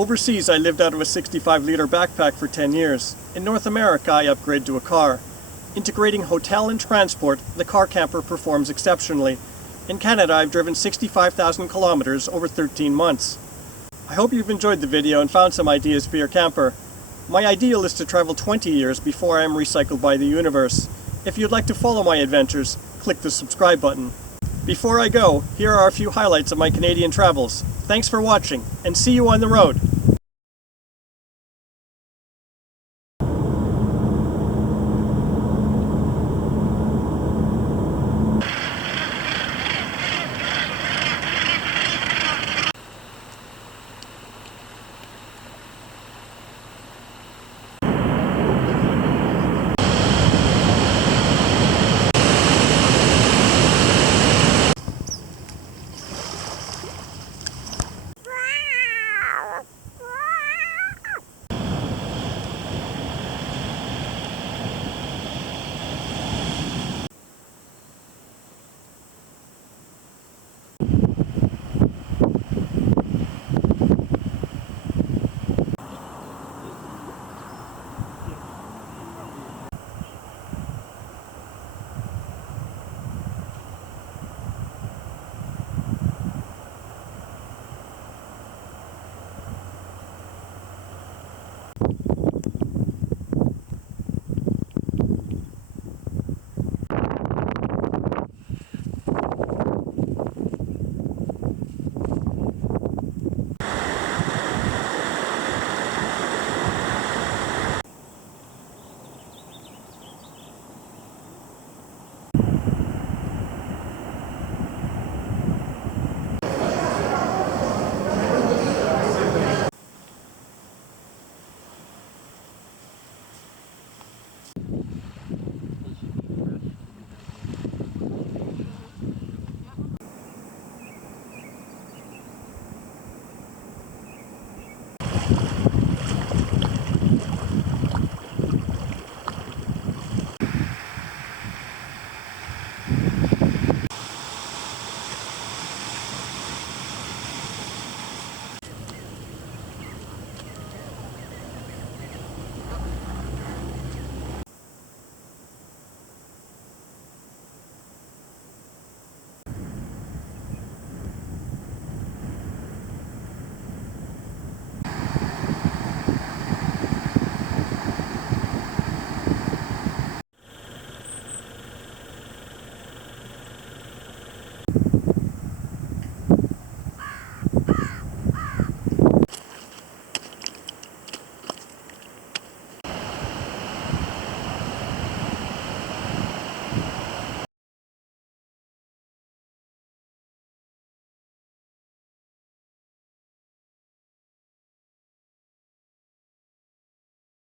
Overseas, I lived out of a 65-liter backpack for 10 years. In North America, I upgrade to a car. Integrating hotel and transport, the car camper performs exceptionally. In Canada, I've driven 65,000 kilometers over 13 months. I hope you've enjoyed the video and found some ideas for your camper. My ideal is to travel 20 years before I am recycled by the universe. If you'd like to follow my adventures, click the subscribe button. Before I go, here are a few highlights of my Canadian travels. Thanks for watching, and see you on the road!